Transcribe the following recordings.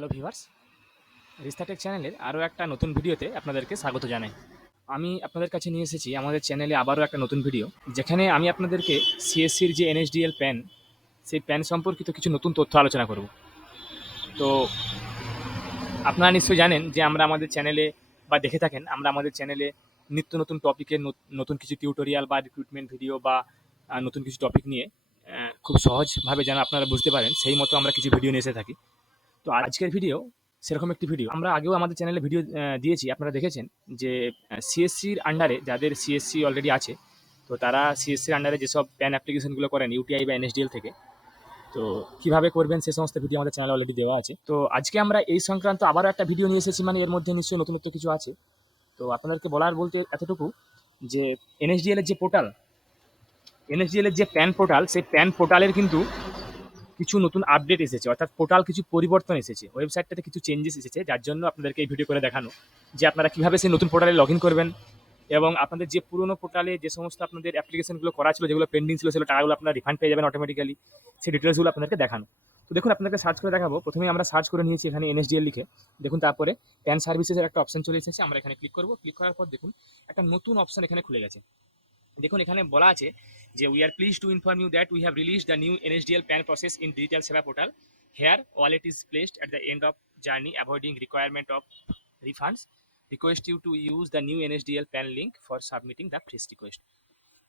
Hello viewers, রিস্তাটেক চ্যানেলের আরও একটা নতুন ভিডিওতে আপনাদেরকে স্বাগত জানাই। আমি আপনাদের কাছে নিয়ে এসেছি আমাদের চ্যানেলে আবারও একটা নতুন ভিডিও, যেখানে আমি আপনাদেরকে সিএসসির যে এনএসডিএল প্যান, সেই প্যান সম্পর্কিত কিছু নতুন তথ্য আলোচনা করব। তো আপনারা নিশ্চয়ই জানেন যে আমরা আমাদের চ্যানেলে বা দেখে থাকেন, আমরা আমাদের চ্যানেলে নিত্য নতুন টপিকের নতুন কিছু টিউটোরিয়াল বা রিক্রুটমেন্ট ভিডিও বা নতুন কিছু টপিক নিয়ে খুব সহজভাবে যেন আপনারা বুঝতে পারেন সেই মতো আমরা কিছু ভিডিও নিয়ে এসে থাকি। তো আজকের ভিডিও সেরকম একটি ভিডিও। আমরা আগেও আমাদের চ্যানেলে ভিডিও দিয়েছি, আপনারা দেখেছেন যে সিএসসির আন্ডারে যাদের সিএসসি অলরেডি আছে, তো তারা সিএসসির আন্ডারে যেসব প্যান অ্যাপ্লিকেশনগুলো করেন ইউটিআই বা এনএসডিএল থেকে, তো কিভাবে করবেন সে সমস্ত ভিডিও আমাদের চ্যানেলে অলরেডি দেওয়া আছে। তো আজকে আমরা এই সংক্রান্ত আবারও একটা ভিডিও নিয়ে এসেছি, মানে এর মধ্যে নিশ্চয়ই নতুনত্ব কিছু আছে। তো আপনাদেরকে বলতে এতটুকু যে এনএসডিএল এর যে পোর্টাল, এনএসডিএল এর যে প্যান পোর্টাল, সেই প্যান পোর্টালের কিন্তু কিছু নতুন আপডেট এসেছে, অর্থাৎ পোর্টাল কিছু পরিবর্তন এসেছে, ওয়েবসাইটটাতে কিছু চেঞ্জেস এসেছে, যার জন্য আপনাদেরকে এই ভিডিও করে দেখানো যে আপনারা কীভাবে সেই নতুন পোর্টালে লগ ইন করবেন এবং আপনাদের যে পুরনো পোর্টালে যে সমস্ত আপনাদের অ্যাপ্লিকেশনগুলো করা ছিল, যেগুলো পেন্ডিং ছিল, সেগুলো টাকাগুলো আপনারা রিফান্ড পেয়ে যাবেন অটোমেটিক্যালি, সেই ডিটেলসগুলো আপনাদেরকে দেখানো। তো দেখুন, আপনাদেরকে সার্চ করে দেখাবো। প্রথমে আমরা সার্চ করে নিয়েছি এখানে এনএসডিএল লিখে, দেখুন তারপরে প্যান সার্ভিসেসের একটা অপশন চলে এসেছে, আমরা এখানে ক্লিক করবো। ক্লিক করার পর দেখুন একটা নতুন অপশন এখানে খুলে গেছে। দেখুন এখানে বলা আছে যে we are please to inform you that we have release the new NSDL PAN process in digital Seva portal. Here wallet is placed at the end of journey avoiding requirement of refunds. Request you to use the new NSDL PAN link for submitting the fresh request.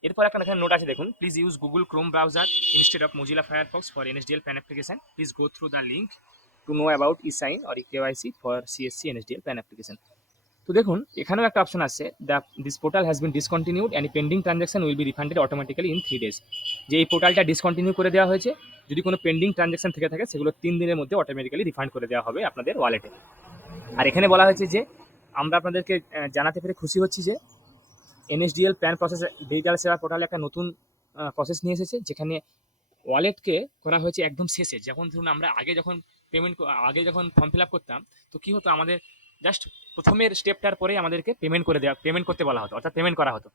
এরপর আপনার এখানে note আছে, দেখুন please use Google Chrome browser instead of Mozilla Firefox for NSDL PAN application. Please go through the link to know about e sign or e KYC for CSC NSDL PAN application. তো দেখুন এখানেও একটা option আছে, this portal has been discontinued and pending transaction will be refunded automatically in 3 days। যে এই পোর্টালটা discontinue করে দেওয়া হয়েছে, যদি কোনো পেন্ডিং ট্রানজাকশন থেকে থাকে সেগুলো 3 দিনের মধ্যে অটোমেটিক্যালি রিফান্ড করে দেওয়া হবে আপনাদের ওয়ালেটে। আর এখানে বলা হয়েছে যে আমরা আপনাদেরকে জানাতে পেরে খুশি হচ্ছি যে এনএসডিএল প্যান প্রসেস ডিজিটাল সেবা পোর্টালে একটা নতুন প্রসেস নিয়ে এসেছে, যেখানে ওয়ালেটকে করা হয়েছে একদম শেষে। যখন ধরুন আমরা আগে যখন ফর্ম ফিল আপ করতাম, তো কী হতো, আমাদের জাস্ট প্রথমের স্টেপটার পরে আমাদেরকে পেমেন্ট করতে বলা হতো, অর্থাৎ পেমেন্ট করা হতো।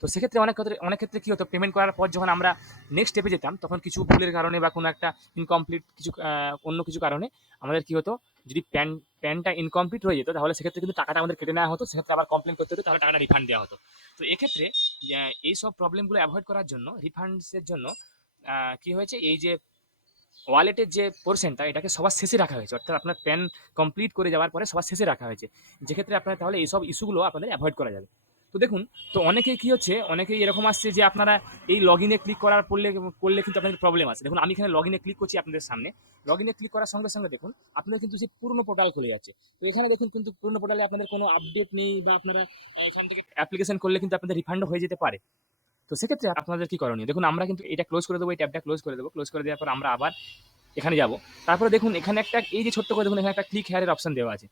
তো সেক্ষেত্রে অনেক ক্ষেত্রে কী হতো, পেমেন্ট করার পর যখন আমরা নেক্সট স্টেপে যেতাম, তখন কিছু ভুলের কারণে বা কোনো একটা ইনকমপ্লিট কিছু অন্য কিছু কারণে আমাদের কী হতো, যদি প্যানটা ইনকমপ্লিট হয়ে যেত, তাহলে সেক্ষেত্রে কিন্তু টাকাটা আমাদের কেটে নেওয়া হতো, সেক্ষেত্রে আবার কমপ্লেন করতে হতো, তাহলে টাকাটা রিফান্ড দেওয়া হতো। তো এক্ষেত্রে এইসব প্রবলেমগুলো অ্যাভয়েড করার জন্য, রিফান্ডসের জন্য কী হয়েছে, এই যে ওয়ালেটের যে পোর্শনটা, এটাকে সবার শেষে রাখা হয়েছে, অর্থাৎ আপনার প্যান কমপ্লিট করে যাওয়ার পরে সবার শেষে রাখা হয়েছে, যেক্ষেত্রে আপনার তাহলে এইসব ইস্যুগুলো আপনাদের অ্যাভয়েড করা যাবে। তো দেখুন, তো অনেকেই কী হচ্ছে, অনেকেই এরকম আসছে যে আপনারা এই লগ ইনে ক্লিক করলে কিন্তু আপনাদের প্রবলেম আছে। দেখুন আমি এখানে লগ ইনে ক্লিক করছি আপনাদের সামনে, লগ ইনে ক্লিক করার সঙ্গে সঙ্গে দেখুন আপনাদের কিন্তু সেই পুরনো পোর্টাল খুলে যাচ্ছে। তো এখানে দেখুন কিন্তু পুরনো পোর্টালে আপনাদের কোনো আপডেট নেই, বা আপনারা এখান থেকে অ্যাপ্লিকেশন করলে কিন্তু আপনাদের রিফান্ডও হয়ে যেতে পারে। তো সেক্ষেত্রে আপনাদের কি করণীয়, দেখুন আমরা কিন্তু এটা ক্লোজ করে দেবো, এই ট্যাবটা ক্লোজ করে দেবো। ক্লোজ করে দেওয়ার পর আমরা আবার এখানে যাব। তারপরে দেখুন এখানে একটা, এই যে ছোট্ট করে দেখুন এখানে একটা ক্লিক হেয়ারের অপশন দেওয়া আছে,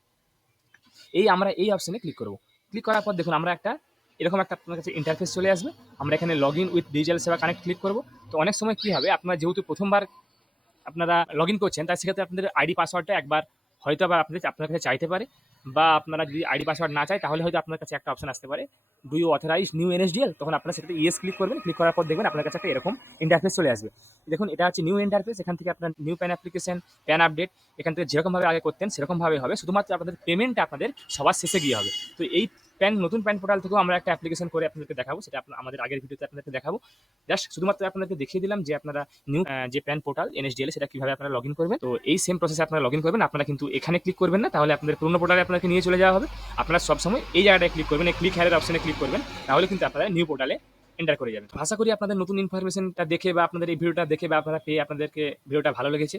আমরা এই অপশনে ক্লিক করব। ক্লিক করার পর দেখুন আমরা এরকম একটা আপনার কাছে ইন্টারফেস চলে আসবে। আমরা এখানে লগ ইন উইথ ডিজিটাল সেবা কানেক্ট ক্লিক করব। তো অনেক সময় কী হবে, আপনার যেহেতু প্রথমবার আপনারা লগ ইন করছেন, তাই সেক্ষেত্রে আপনাদের আইডি পাসওয়ার্ডটা একবার হয়তো আবার আপনার কাছে চাইতে পারে, বা আপনারা যদি আইডি পাসওয়ার্ড না চায়, তাহলে হয়তো আপনার কাছে একটা অপশন আসতে পারে, do you authorise new NSDL. তখন আপনারা সেটাতে ইয়েস ক্লিক করবেন। ক্লিক করার পর দেখবেন আপনার কাছে একটা এরকম ইন্টারফেস চলে আসবে। দেখুন এটা হচ্ছে নিউ ইন্টারফেস। এখান থেকে আপনার new pan application, pan update, এখান থেকে যেরকমভাবে আগে করতেন সেরকমভাবে হবে, শুধুমাত্র আপনাদের পেমেন্টটা আপনাদের সবার শেষে গিয়ে হবে। তো এই নতুন প্যান পোর্টাল থেকেও আমরা একটা অ্যাপ্লিকেশন করে আপনাদেরকে দেখাবো, সেটা আমাদের আগের ভিডিওতে আপনাদেরকে দেখাবো। জাস্ট শুধুমাত্র আপনাদেরকে দেখিয়ে দিলাম যে আপনারা নিউ যে প্যান পোর্টাল এনএসডিএল, সেটা কিভাবে আপনারা লগ ইন করবেন। তো এই সেম প্রসেসে আপনারা লগ ইন করবেন। আপনারা কিন্তু এখানে ক্লিক করবেন না, তাহলে আপনাদের পুরনো পোর্টালে আপনাকে নিয়ে চলে যাওয়া হবে। আপনারা সবসময় এই জায়গাটায় ক্লিক করবেন, এই ক্লিক হেয়ারের অপশনে ক্লিক করবেন, তাহলে কিন্তু আপনারা নিউ পোর্টালে এন্টার করে যাবেন। তো আশা করি আপনাদের নতুন ইনফরমেশনটা দেখে বা আপনাদের এই ভিডিওটা দেখে বা আপনারা পেয়ে আপনাদেরকে ভিডিওটা ভালো লেগেছে।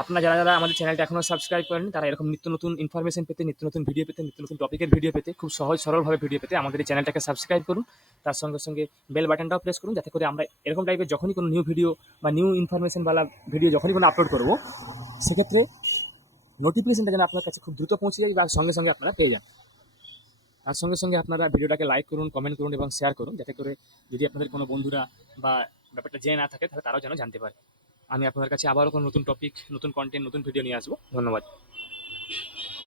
আপনারা যারা আমাদের চ্যানেলটা এখনও সাবস্ক্রাইব করেননি, তারা এরকম নিত্য নতুন ইনফরমেশন পেতে, নিত্য নতুন ভিডিও পেতে, নিত্য নতুন টপিকের ভিডিও পেতে, খুব সহজ সরলভাবে ভিডিও পেতে আমাদের এই চ্যানেলটাকে সাবস্ক্রাইব করুন। তার সঙ্গে সঙ্গে বেল বাটনটাও প্রেস করুন, যাতে করে আমরা এরকম টাইপের যখনই কোনো নিউ ভিডিও বা নিউ ইনফরমেশনওয়ালা ভিডিও যখনই কোনো আপলোড করবো, সেক্ষেত্রে নোটিফিকেশনটা যেন আপনার কাছে খুব দ্রুত পৌঁছে যায়, বা সঙ্গে সঙ্গে আপনারা পেয়ে যান। তার সঙ্গে সঙ্গে আপনারা ভিডিওটাকে লাইক করুন, কমেন্ট করুন এবং শেয়ার করুন, যাতে করে যদি আপনাদের কোনো বন্ধুরা বা ব্যাপারটা জেনে না থাকে, তাহলে তারাও যেন জানতে পারে। আমি আপনাদের কাছে আবারও কোনো নতুন টপিক, নতুন কন্টেন্ট, নতুন ভিডিও নিয়ে আসবো। ধন্যবাদ।